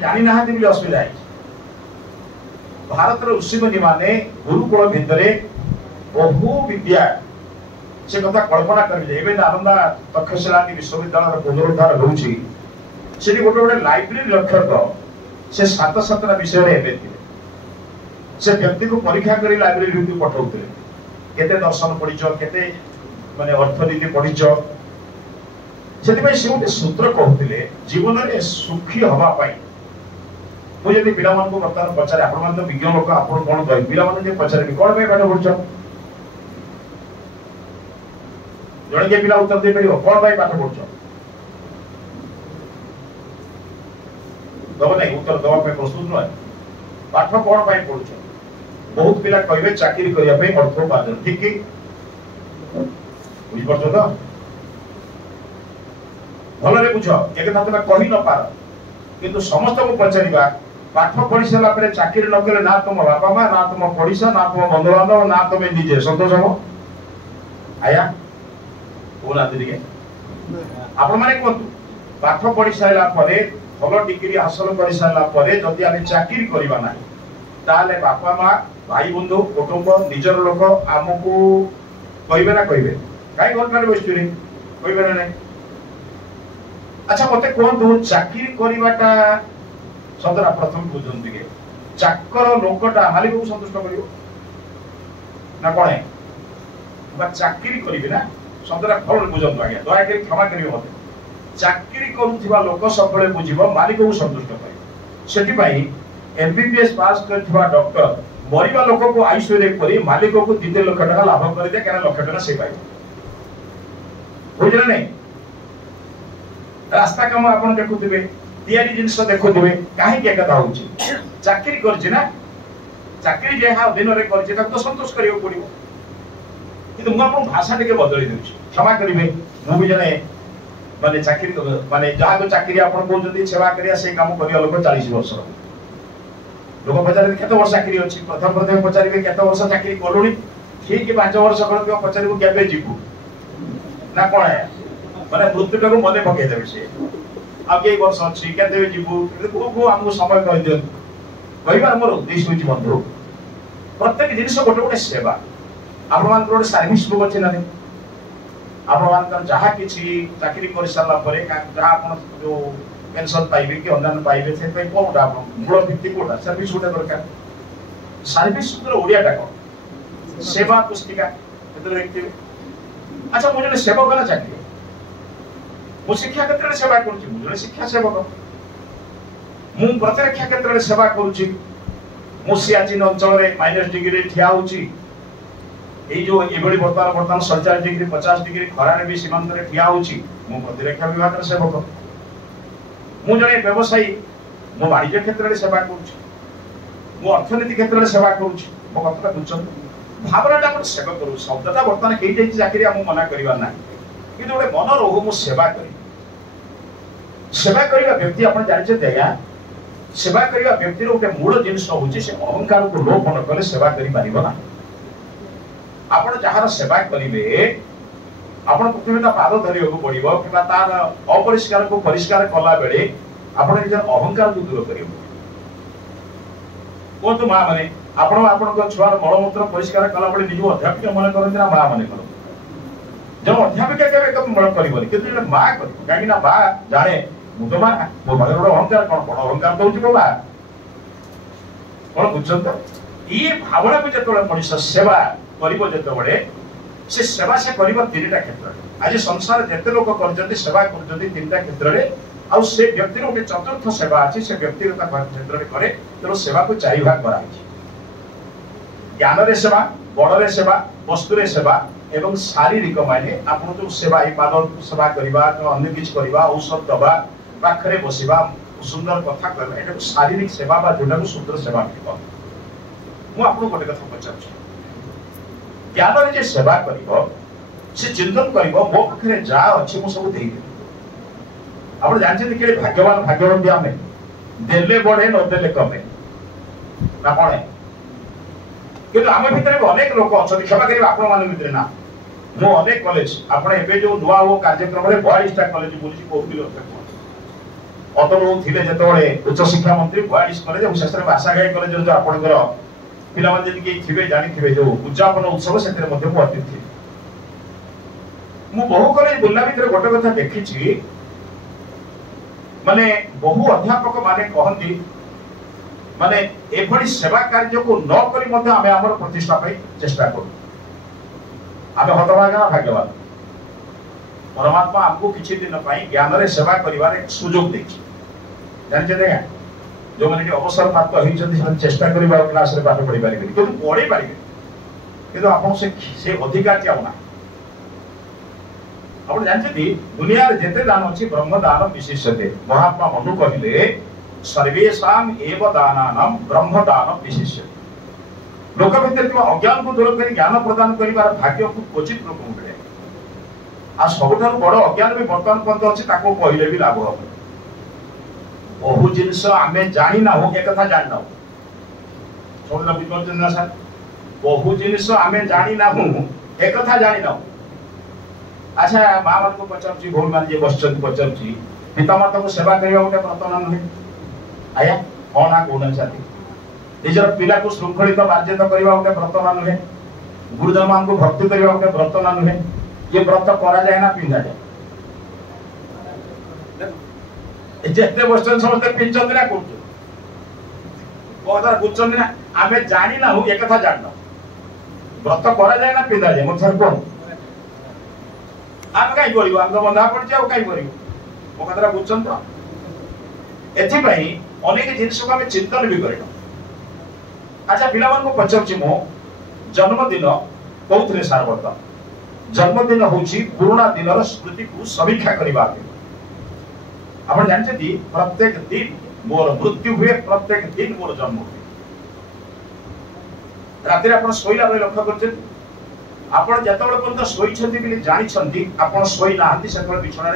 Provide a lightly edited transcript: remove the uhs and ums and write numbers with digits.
जानी ना असुविधा है। भारत ऋषिमुनि माने गुरुकुल भितर बहु विद्या से कथा कल्पना करें। नालंदा तक्षशिला विश्वविद्यालय पुनरुद्धार होउछि गोटे गोटे लाइब्रेरी रक्षक से 7-7टा विषय से व्यक्ति को परीक्षा कर लाइब्रेरी पठाउते केते दर्शन पढ़िच केते माने अर्थनीति पढ़िच से गोटे सूत्र कहते जीवन में सुखी हवाई। मुझे पिला बर्तमान पचारे आप विज्ञ लोक आप कौन कह पिला पचारे कौन पाठ पढ़ुच जड़े के पिला उत्तर दे पार कौन पाठ पढ़ुच दब ना उत्तर दवा प्रस्तुत नुहे पाठ कौन पढ़ुच। बहुत पिला कहे चाकरी करने अर्थ उपार्जन ठीक कि बुझीपार तो भलरे बुझ एक तुम कही न पार किंतु समस्त को पचार पाठ पढ़ी सारा चाकरी न कले ना तुम बापा माँ ना तुम पड़ोसा ना तुम बंधु बांधव ना तुम्हें निजे सतोष हम आया कहना आपण मैंने कहतु पाठ पढ़ी सारा भल डिग्री हासिल कर सारापर जदि आम चाकरी करवा ना ताले बापा माँ भाई बंधु कुटुंब निजर लोक आमको कहे ना कहे कहीं घर बस कहे ना नहीं। अच्छा मत कहतु चाकरी करवाटा सदरा प्रथम बुझे के चाकर लोकटा मालिक को संतुष्ट कर ना कौन है चाकरी करी ना सदरा फल बुझंतु आज्ञा दयाकोरी क्षमा करेंगे मत चाकरी करुवा लोक सब बुझ मालिक को संतुष्ट कर एमबीबीएस पास कर डॉक्टर मरवा लोक को आईसीयू मालिक को 2 लाख टका लाभ कर दिया क्या लाख टका से पाए बुझे नहीं। रास्ता काम आप देखुवे तैयारी जिनस देखुवे कहीं एक चाकरी करना चाकरी जहाँ अधीन कर तो संतोष करा पड़ो कि मुझे भाषा टे बदल दूसरी क्षमा करेंगे मुझे जड़े माने चाकरी माने जहाँ को चाकरी आप कहते सेवा करा काम कर लोक 40 वर्ष लोक पचारे केत वर्ष चाकरी अच्छी प्रथम प्रथम पचारे केत वर्ष चाकरी कलुणी ठीक 5 वर्ष कर पचार केवे जीवु ना कौन है माने मृत्युटा को मन पकईदे सी आ कई वर्ष अच्छी केते जीवु आमको समय कह दिखार मोर उद्देश्य हूँ बंधु प्रत्येक जिन गोटे गोटे सेवा आपण मान गोटे सर्विस बुक अच्छी ना आपण मान जहाँ किसी चाकरी कर सारापर जहाँ आप जो पेंशन पाइबे कि अन्य पाइबे से कौटा मूल भित्ति कौटा सर्विस गोटे दरकार सर्विस ओडियाटा कौन सेवा पुस्तिका देखिए। अच्छा मुझे सेवक ना चाकरी मु शिक्षा क्षेत्र में सेवा करुँच शिक्षा सेवक मु प्रतिरक्षा क्षेत्र में सेवा करुँची मु सियाचिन अंचल माइनस डिग्री ठिया होची जो एभली बर्तमान 47 डिग्री 50 डिग्री खरारे भी सीमांत ठिया होची मु प्रतिरक्षा विभाग सेवक मु जड़े व्यवसायी मो वाणिज्य क्षेत्र में सेवा करुँच मो अर्थनीति क्षेत्र में सेवा करुँच मो कथा बुझ भावनाटा गोटे सेवक करूँ शब्दटा बर्तमान कई चाकरी आम मना करवा ना कि गोटे मन रोह मु सेवा करी सेवा करने व्यक्ति आप जानते आज्ञा सेवा करने व्यक्ति गोटे मूल जिनस हूँ से अहंकार को लोप न कले सेवा करना आप जार सेवा करेंगे आप प्रथम पाद धरने को पड़ो कि तार अपरिष्कार को परिष्कार कला बेले आप निज अहंकार को दूर कर कहतु माँ मैंने आप छुआर मलमूत्र परिष्कार कला बेले निज अध्यापिका मन करते ना माँ मैंने जो अध्यापिका के कर माँ कर कहीं माँ जाने मुझे माँ मो पाखे गोटे अहंकार कौन बड़ अहंकार दूसरी मो माँ कौन बुझे ये भावना को जो मनीष सेवा कर से सेवा से कर 3टा क्षेत्र आज संसार जिते लोक कर सेवा कर 3टा क्षेत्र में आउ से व्यक्ति गोटे चतुर्थ सेवा अच्छी से व्यक्तिगत क्षेत्र में करे तेणु सेवा को 4 भाग कराई ज्ञान रे सेवा बड़े सेवा वस्तु सेवा एवं शारीरिक माने आप जो सेवा पाद सेवा करवा अन्य किसी करवा औषध दवा पाखरे बसवा सुंदर कथा कहना ये शारीरिक सेवा जोटा को सुंदर सेवा मुझे गोटे कथा पचार ज्ञान जे सेवा कर चिंतन कर मो पाखे जहाँ अच्छी मुझे सब देदेवी आप जानते कि भाग्यवान भाग्यवती आम देले बढ़े नदेले कमे ना कौन है कि आम भितर अनेक लोक अच्छा क्षमा करेंगे आपण मान भितर ना मो अनेक कॉलेज आपड़ ए जो नुआ वो कार्यक्रम में 42टा कॉलेज बुझी कहूँ ଅତନୁ ଥିଲେ ଯେତେବେଳେ ଉଚ୍ଚ ଶିକ୍ଷା ମନ୍ତ୍ରୀ 42 କଲେଜ ଏବଂ ଶେଷରେ ଭାଷାଘାଇ କଲେଜରେ ଯୋଉ ଆପଣଙ୍କର ପିଲାମାନେ ଯଦି କେହି ଥିବେ ଜାଣିଥିବେ ଯୋଉ ଉଦ୍ଯାପନ ଉତ୍ସବ ସେଥିରେ ମଧ୍ୟ ମୁଁ ଅତିଥି ଥିଲି। ମୁଁ ବହୁ କଲେଜ ବୁଲିଲା ଭିତରେ ଗୋଟେ କଥା ଦେଖିଛି, ମାନେ ବହୁ ଅଧ୍ୟାପକ ମାନେ କହନ୍ତି ମାନେ ଏଭଳି ସେବା କାର୍ଯ୍ୟକୁ ନ କରି ମଧ୍ୟ ଆମେ ଆମର ପ୍ରତିଷ୍ଠା ପାଇଁ ଚେଷ୍ଟା କରୁ। ଆମେ ହତଭାଗା ଭାଗ୍ୟବାନ, परमात्मा हमको किसी दिन ज्ञान सेवा कर सुजोग देखिए जानते आज्ञा जो मैंने अवसर प्राप्त होती चेष्टा कर क्लास रे पाठ पढ़ी पारे कि पढ़े पारे कि आप अधिकार चाहूना। आप जानते दुनिया जिते दान अच्छी ब्रह्म दान विशिष्यते। महात्मा मनु कहले सर्वेषां एव दानानां ब्रह्म दान विशिष्यते। लोक भीतर अज्ञान को दूर कर ज्ञान प्रदान कर भाग्य को क्वचित लोक मिले आ सबुठ बड़ अज्ञान भी बर्तमान पर्यंत अच्छी कहले भी लाभ हम। बहु जिनस आम जानी ना एक जानी ना सब बुझे ना सर बहु जिनस आम जानी ना एक जानी ना। अच्छा माँ मान को पचार भौणी मान जी बस पचार पितामाता को सेवा करने गोटे व्रत ना नुहे आया हाँ ना कहना साथी निजर पिला को श्रृंखलित बाध्यता करने गोटे व्रत ना नुहे गुरुजन मान को भक्ति करने गोटे व्रत ना नुहे। ये व्रत करा जाए ना पिंधा जाए जिते बस समस्त पिंचंदी ना कर बुझे ना आम जानी ना एक जानना व्रत करा जाए ना पिंधा जाए मत सर कौन आम कहीं करूँ आम तो बंधा पड़ी कहीं करूँ मो कथा बुझुन तो एपाई अनेक जिनस को आम चिंतन भी कर। अच्छा पिला को पचार मो जन्मदिन कौन सार बर्तमान जन्मदिन हूँ पुराणा दिन स्मृति को समीक्षा करने आप जानते प्रत्येक दिन मोर मृत्यु हुए प्रत्येक दिन मोर जन्म हुए। राति आप शोला बेले लक्ष्य कर जिते पर्यंत शोई जानी आप शोई ना से बिछण